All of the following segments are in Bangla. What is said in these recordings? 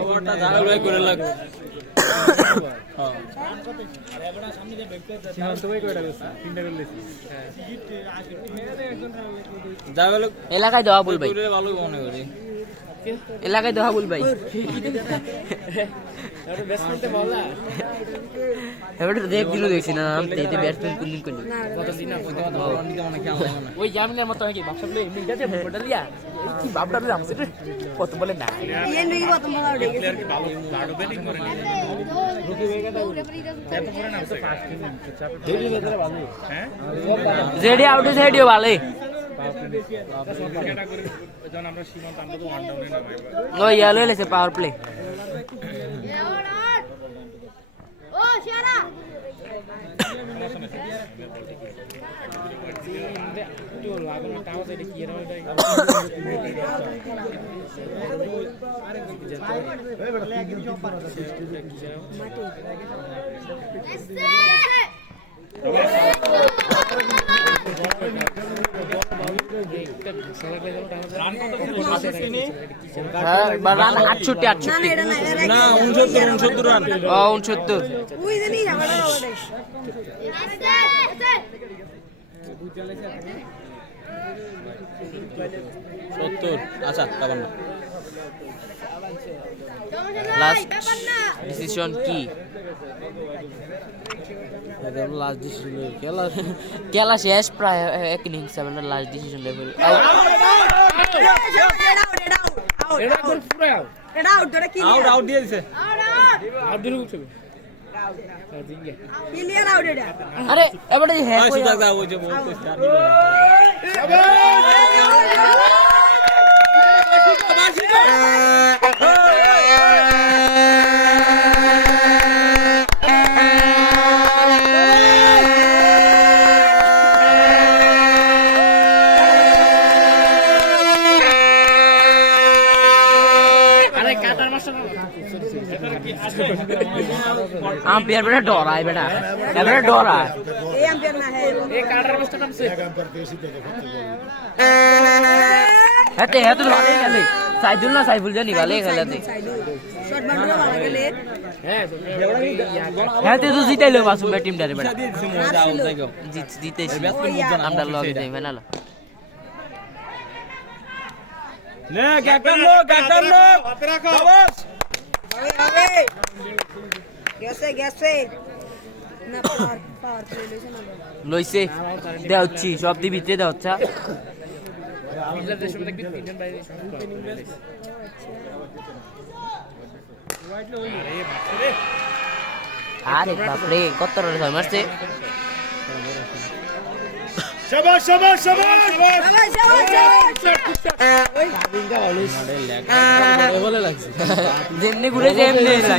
এবারটা জাভেল ভাই করে লাগ হ্যাঁ সীমান্ত ভাই কয়টা দিছে তিনটা করে দিছে জাভেল এলাকায় দেওয়া বল ভাই ভালো মনে করি এলাকায় দেওয়া বল ভাই এবার দেখ দিল দেখছি না নামতে এতে ব্যাটসম্যান কোনদিন কোন ওই জামিনের মতো নাকি বাপসাপ লই এমনি গেছে বলটা দিয়া কি বাপটা লই আমছে কত বলে না ইয়ে নেই কত বলা উঠে গেছে ভালো ভালো ব্যাটিং করে নি রুকি বেগা দাও এত করে না তো ফাস্ট দেবি ভেতরে ভালো হ্যাঁ জেডি আউট জেডিও ভালো যখন আমরা সীমান্ত আমরা তো ওয়ান ডাউনে নামাইবা ও ইয়ালো লেছে পাওয়ার প্লে ও শিয়ারা তো লাগলো টাও দেই কি এর ওইটাই আরে এই বড় লাগি জব পাচ্ছে মাটি হ্যাঁ রান 68 না 69 রান ও 69 ওই জানি ঝামেলা ওঠে আচ্ছা তখন না লাস্ট ডিসিশন কি লাস্ট ডিসিশন খেলা শেষ প্রায় এক ইনিংস হবে না last decision level out out দিয়ে দিছে আরে এবারে হ্যাঁ ওই সুযোগ দাও ওই যে বলতে স্টার্ট আম্পায়ার বেটা ডরায় বেটা এবারে ডরায় এই আম্পায়ার না হে এই কাটার মাস্টার নামছে হাতে হাতে ভালোই খেলে সাইদুল না সাইফুল জানি ভালোই খেলাতে শর্ট বাউন্ডারি ভালো গেলে হাতে তো জিতাইলো মাসুম টিম ডারে বেটা দিয়ে দিছে মজা আউট যাইগো জিতেছি আমরা লগে যাই ফাইনাল নে ক্যাপ্টেন লোক হাতে রাখো বস হবে গেছে না পাওয়ার প্লে লইছে না লইছে দেওয়া হচ্ছি সব দি ভিতরে দেওয়া হচ্ছে আরে বাপরে কত রান হয় মারছে শাবাশ শাবাশ শাবাশ বলে লাগছে যেমনি ঘুরেছে এমনি লাগছে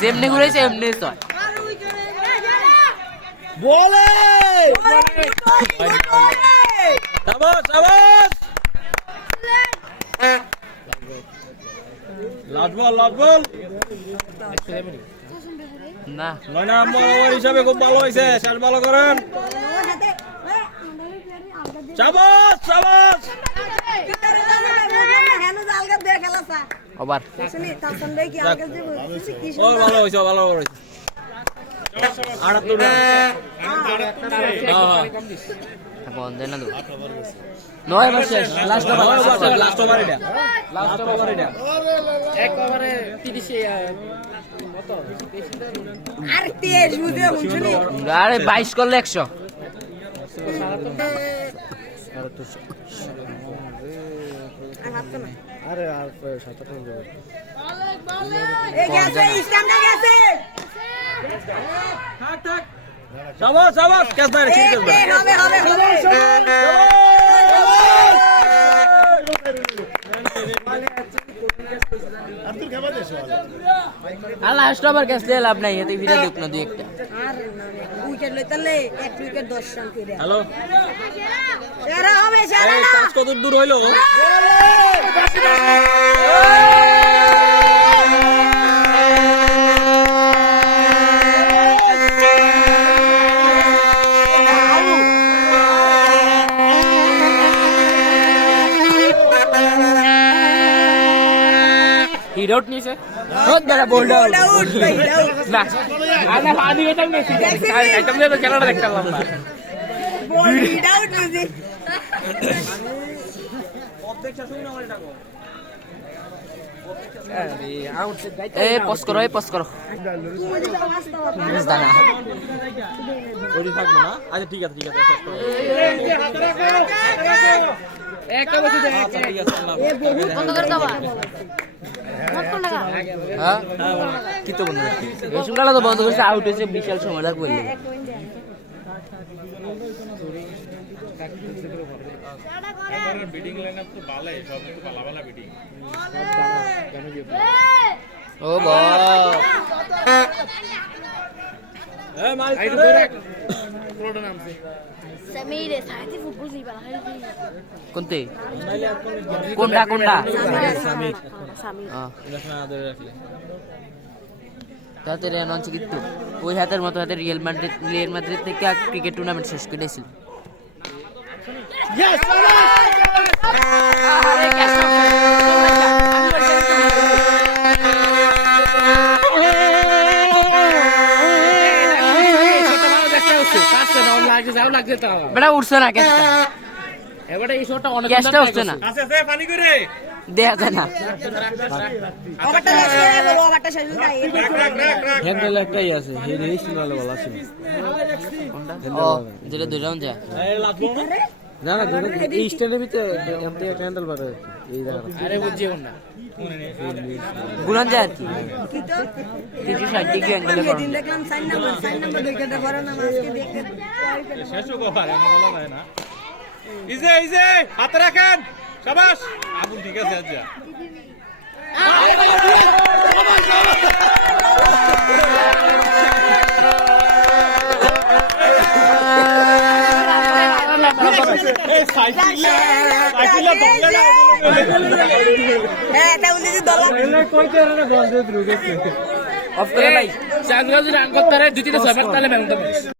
যেমনি ঘুরেছে এমনি চল বলে শাবাশ শাবাশ লাস্ট বল না 9 নম্বর ওভার হিসাবে খুব ভালো হয়েছে শেষ ভালো করেন শাবাশ শাবাশ হেনো জালগা বের খেলাছা ওভার শুনি তাসন ভাই কি আগে যে কি ও ভালো হয়েছে 78 রান এখন দেন না তো নয় বার শেষ লাস্ট ওভার এটা এক ওভারে 30 কত আর তেজ বুঝে শুনি আরে 22 করলে 100 আরে আর 17 রান দেবে এই গেছে স্ট্যান্ডে গেছে থাক শাবাশ শাবাশ ক্যাচ ধরে ঠিক আছে হবে আব্দুল খাবার দেশো লাস্ট ওভার ক্যাচ দিয়ে লাভ নাই এতে ভিডিও দেখ না দুই একটা আর উইকেট লইতালে এক উইকেট 10 রান করে হ্যালো সেরা হবে সেরা এই কাজ কত দূর হইলো হিট আউট নিয়েছে হোক দাদা বোল্ড আউট আউট ভাই আউট না আনা পানি গেতাম মেসি আইতাম তো খেলাটা দেখতাম না বল আউট বুঝি এ পজ করো তুমি যদি বাস্তব মিস দানা ওরি থাকবো না আচ্ছা ঠিক আছে একটা বসে দে এ বহু বন্ধ করে দাও মত কোন লাগা হ্যাঁ কি তো বন্ধ রেশনটা তো বন্ধ করছে আউট হয়েছে বিশাল সময় লাগবে বিডিং লাইনআপ তো ভালোই সব তো ভালো বিডিং ও বল এ মাল ধরে পুরোটা নামছে সমীরে সাথে ফুটবল দিবা হারি কোনতে কোনটা সামির এটা না ধরে রাখলে তাতে রেন অঞ্চল কিন্তু ওই হাতের মতো হাতে রিয়াল মাদ্রিদ থেকে ক্রিকেট টুর্নামেন্ট শেষ করে দিয়েছিল বেটা উঠছে না ক্যাচটা এবারে এই শটটা অনেক ক্যাচটা উঠছে না আছে পানি করে দেখা যায় না ওভারটা শেষ করে বলো ওভারটা শেষ করে হ্যান্ডেল একটাই আছে এই রেস ভালো ভালো আছে ও যেটা দুই রাউন্ড যায় এই লাগবো না না এই স্ট্যান্ডের ভিতরে এমতে হ্যান্ডেল বাড়ে এই জায়গা আরে বুঝছি না গুলান যায় আর কি 360 ডিগ্রি অ্যাঙ্গেলে করুন দিন দেখলাম সাইন নাম্বার উইকেটে পড়ে না আজকে দেখে শেষ কো পারে না বলা যায় না ইজে হাত রাখেন শাবাশ আবুল ঠিক আছে আচ্ছা এই সাইকেল দলে হ্যাঁ এটা উনি দল কই করে না গল দিয়ে দ্রুগেছে অফ করে ভাই চার রান করতে রে দুই তিনটা ছয় তাহলে ব্যাংক